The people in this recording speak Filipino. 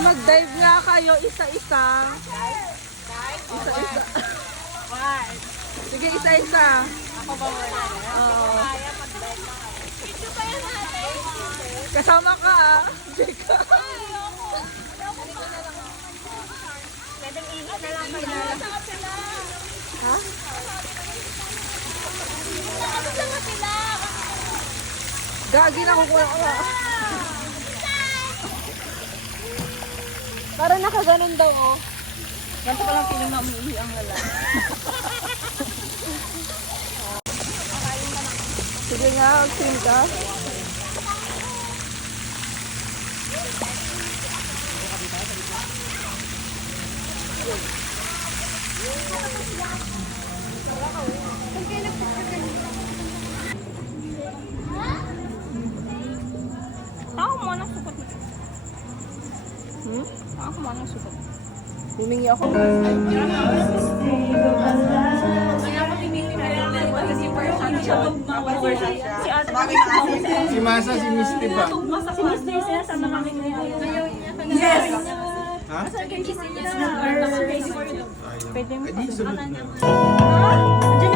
mag-dive nga kayo, isa-isa. Isa-isa. Sige, isa-isa. Ako ba wala? Oo. Kaya mag-dive lang ako. Ito pa yan natin. Kasama ka ah. Jeka. Pwedeng ingat na lang kayo. Ha? Nakapit lang sila. Gagi na kukuha ko. Para nakaganon daw oh. Ganito pa lang piling na umuwi ang lalaki. Sige nga, mag-swim ka. Ako mo nang sukat. Hmm? Ako mo nang sukat. Humingi ako. Kaya ako pinipili si Persian siya. Si Ate. Si Masa, si Misty pa. Si Mr. siya sa mga Yes! Ha? Pwede mo. Ay, di sunod na. Diyan